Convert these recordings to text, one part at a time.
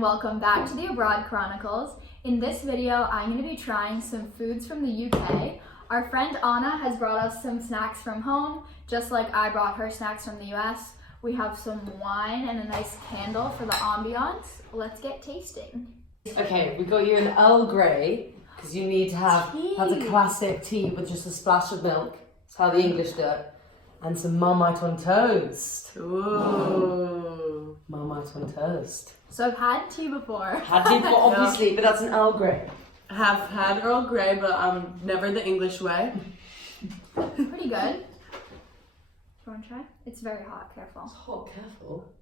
and welcome back to the Abroad Chronicles. In this video, I'm going to be trying some foods from the UK. Our friend Anna has brought us some snacks from home, just like I brought her snacks from the US. We have some wine and a nice candle for the ambiance. Let's get tasting. Okay, we got you an Earl Grey, because you need to have, that's a classic tea with just a splash of milk. That's how the English do it. And some Marmite on toast. Ooh. Marmite on toast. So I've had tea before. Had tea before, obviously, but that's an Earl Grey. I have had Earl Grey, but never the English way. Pretty good. Do you want to try? It's very hot, careful. It's hot, careful.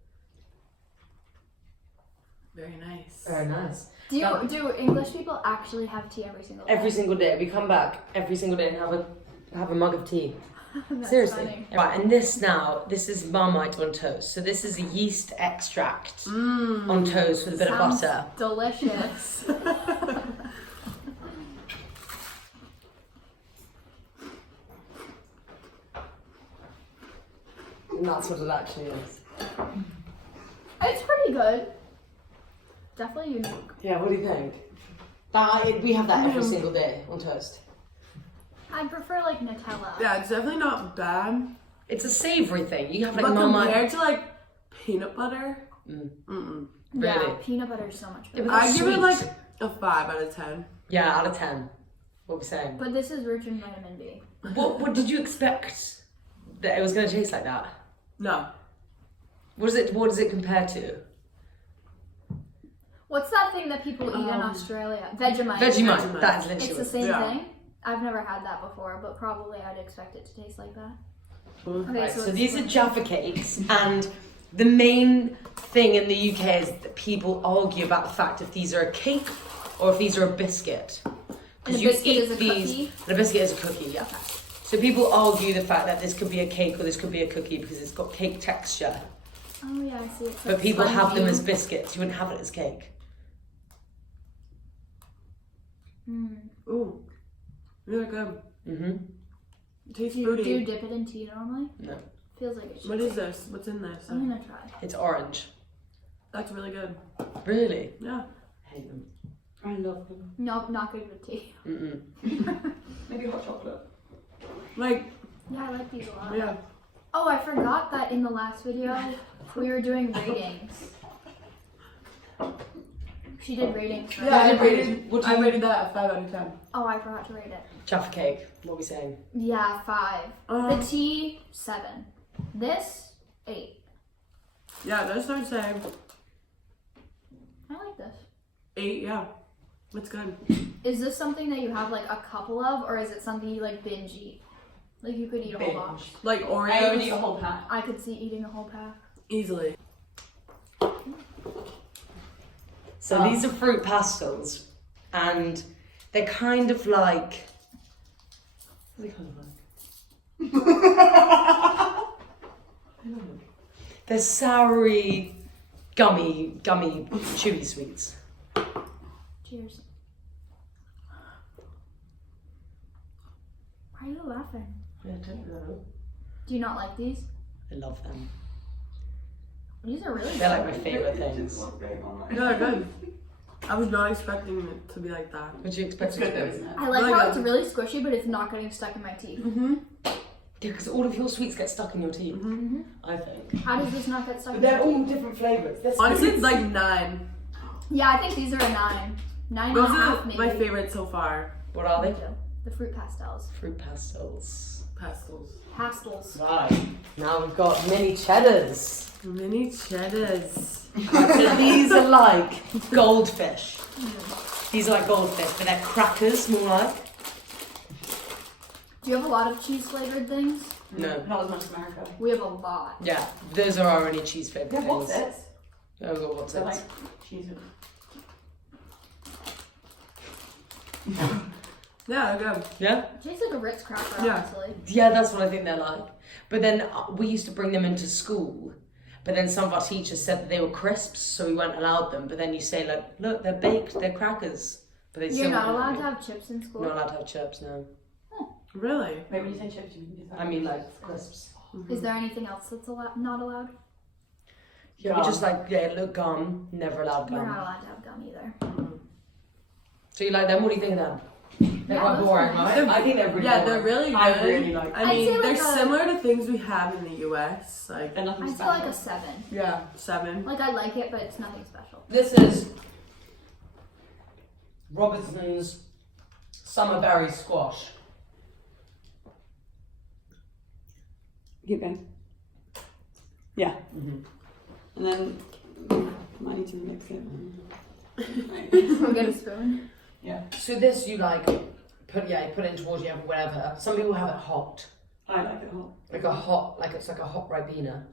Very nice. Very nice. Do English people actually have tea every single day? Every single day. We come back every single day and have a mug of tea. Seriously. Funny. Right, and this is Marmite on toast. So this is a yeast extract on toast with a bit of Sounds butter. delicious. And that's what it actually is. It's pretty good. Definitely unique. Yeah, what do you think? We have that every single day on toast. I prefer like Nutella. Yeah, it's definitely not bad. It's a savoury thing. You have like But Marmite. compared to like peanut butter, Really? Yeah, peanut butter is so much better. Yeah, but I that's give it sweet. like a 5 out of 10. Yeah, out of 10. What are we saying? But this is rich in vitamin B. What did you expect that it was going to taste like that? No. What does it compare to? What's that thing that people eat in Australia? Vegemite. Vegemite. That's literally It's the what same thing. I've never had that before, but probably I'd expect it to taste like that. Okay, Right, so it's- these are Jaffa cakes, and the main thing in the UK is that people argue about the fact if these are a cake or if these are a biscuit. And a you biscuit eat is a these, cookie? and a biscuit is a cookie, yeah. So people argue the fact that this could be a cake or this could be a cookie because it's got cake texture. Oh yeah, I see it. But people have them as biscuits. You wouldn't have it as cake. Ooh. Really good. It tastes Do fruity. you dip it in tea normally? No, Feels like it should. What is this? What's in this? I'm gonna try. it's orange. That's really good. Really? Yeah. I hate them. I love them. Nope, not good with tea. Maybe hot chocolate. Like, Yeah, I like these a lot. yeah. Oh, I forgot that in the last video we were doing ratings. She did ratings. Right? Yeah, What do I you- rated that a 5 out of 10. Oh, I forgot to rate it. Jaffa cake. What are we saying? Yeah, 5. The tea, 7. This, 8. Yeah, that's what I'm saying. I like this. 8, yeah. It's good. Is this something that you have like a couple of, or is it something you like binge eat? Like you could eat a whole box. Like I would eat a Oreos. whole pack. I could see eating a whole pack. Easily. So these are fruit pastels, and they're kind of like. What are they kind of like? They're soury, gummy, chewy sweets. Cheers. Why are you laughing? I don't know. Do you not like these? I love them. These are really They're good. like my favourite things. Yeah, they're good. I was not expecting it to be like that. What do you expect It's it to good though, be? isn't it? I like Really how good. it's really squishy, but it's not getting stuck in my teeth. Yeah, because all of your sweets get stuck in your teeth. I think. How does this not get stuck But in they're my all teeth? different flavours. They're Honestly, sweets. it's like 9. Yeah, I think these are a 9. 9 and a Those half are maybe. my favorite so far. What are they? The fruit pastels. Fruit pastels. Pastels. Pastels. Right. Now we've got mini cheddars. Mini cheddars. So these are like goldfish. These are like goldfish, but they're crackers more like. Do you have a lot of cheese flavored things? No. Not as much as America. We have a lot. Yeah, those are our only cheese flavored Yeah, things. what's this? Oh, God, what's So it? like cheese. Yeah, they're good. Yeah? It tastes like a Ritz cracker, Yeah. honestly. Yeah, that's what I think they're like. But then we used to bring them into school. But then some of our teachers said that they were crisps, so we weren't allowed them. But then you say like, look, they're baked, they're crackers. But they You're still not wouldn't allowed let to me. have chips in school? Not allowed to have chips, no. Really? Wait, when you say chips, you mean is that? I mean like crisps. Is there anything else that's not allowed? You just like, yeah, look gum, never allowed You're gum. not allowed to have gum either. So you like them? What do you think of them? They're Yeah, quite those boring, are right? nice. I think they're really Yeah, boring. they're really good. I really like them. I I'd mean, say like they're a- similar to things we have in the US. Like, They're nothing I'd say special. like a 7. yeah, 7. Like I like it, but it's nothing special. This is Robertson's Summer Berry Squash. Keep going. Yeah. Mm-hmm. And then I need to mix it. We'll get a spoon. Yeah. So this you like, put it in towards you, whatever. Some people have it hot. I like it hot. Like it's like a hot Ribena.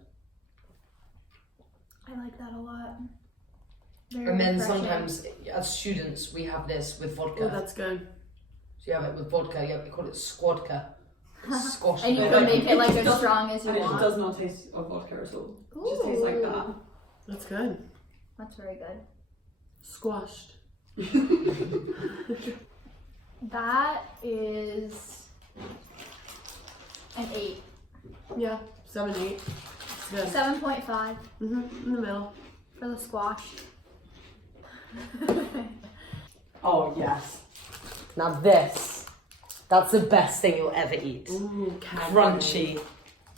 I like that a lot. Very And then refreshing. sometimes, as students, we have this with vodka. Oh, that's good. So you have it with vodka, you call it squadka. Squash. And you Yeah, can like, make it like it as doesn't- strong as you And it want. does not taste of vodka at all. It just tastes like that. That's good. That's very good. Squashed. That is an 8. Yeah, 7, 8. It's good. 7.5 In the middle. for the squash. Oh yes. Now that's the best thing you'll ever eat. Ooh, Crunchy.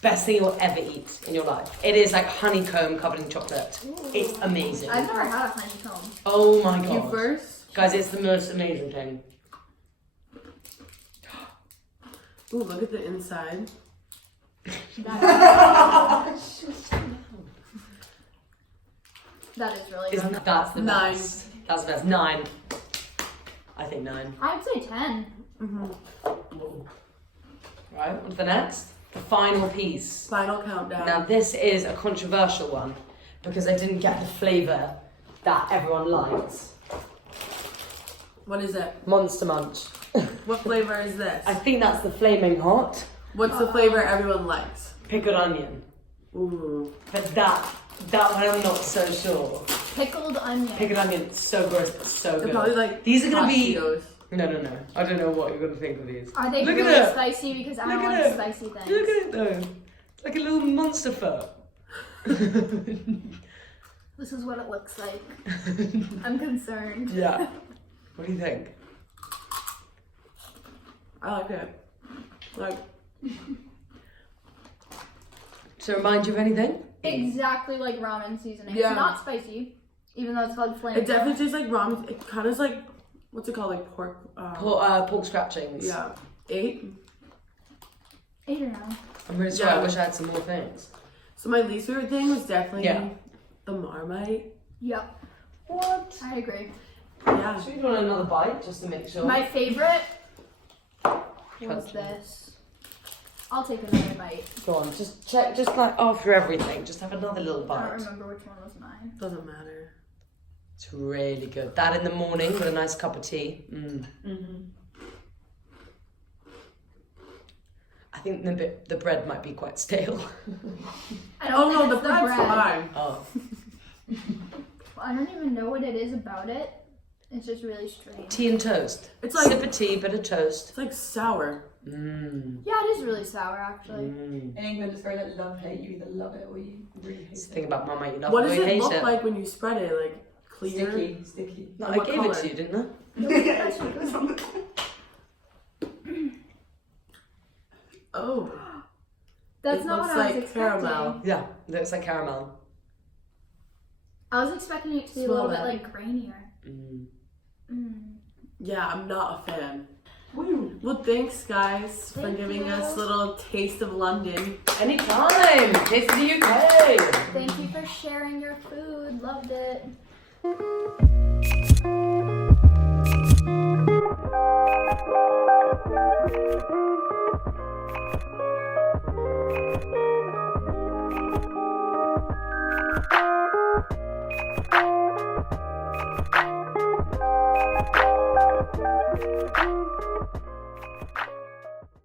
Best thing you'll ever eat in your life. It is like honeycomb covered in chocolate. It's amazing. I've never had a honeycomb. Oh my god. You first? Guys, it's the most amazing thing. Ooh, look at the inside. That is really good. That's the 9. best. That's the best. 9. I think 9. I'd say 10. Right, what's the next? The final piece. Final countdown. Now this is a controversial one because I didn't get the flavour that everyone likes. What is it? Monster Munch. What flavor is this? I think that's the flaming hot What's the flavor everyone likes? pickled onion. Ooh. But that one I'm not so sure. Pickled onion. Pickled onion, it's so gross, it's so They're good. probably like These are gonna be Cheetos. No. I don't know what you're gonna think of these. Are they Look at really it. spicy? Because I Look don't at like it. spicy things. Look at it though. It's like a little monster foot. This is what it looks like. I'm concerned. Yeah. What do you think? I like it. Like, Does it remind you of anything? Exactly like ramen seasoning. Yeah. It's not spicy, even though it's called flaming. it definitely tastes like ramen. It kind of is like, what's it called? Like pork. Pork scratchings. Yeah. 8. 8 or 9. I'm really sorry, Yeah. I wish I had some more things. So my least favorite thing was definitely Yeah. the Marmite. Yep. What? I agree. Yeah. Should we do another bite just to make sure? My favorite was Crunchy. this. I'll take another bite. Go on, just check, just like after everything, just have another little I don't bite. remember which one was mine. Doesn't matter. It's really good. That in the morning with a nice cup of tea. I think the bread might be quite stale. I don't Oh think no, the it's bread's bread. fine. Oh. I don't even know what it is about it. It's just really strange. Tea and toast. It's like Sip of tea, bit of toast. it's like sour. Mmm. Yeah, it is really sour actually. Mmm. In England, it's very like love-hate. You either love it or you really hate It's the it. thing about Marmite, you love What it or does you it hate look it. like when you spread it? Like clear? Sticky. No, And I what gave colour? it to you, didn't I? Oh. That's It not looks what I was like expecting. caramel. Yeah, looks like caramel. I was expecting it to be a Smell little that. bit like grainier. Mm. Yeah, I'm not a fan. Woo. Well, thanks guys for Thank giving you. us a little taste of London. Anytime! Taste of the UK! Thank you for sharing your food. Loved it.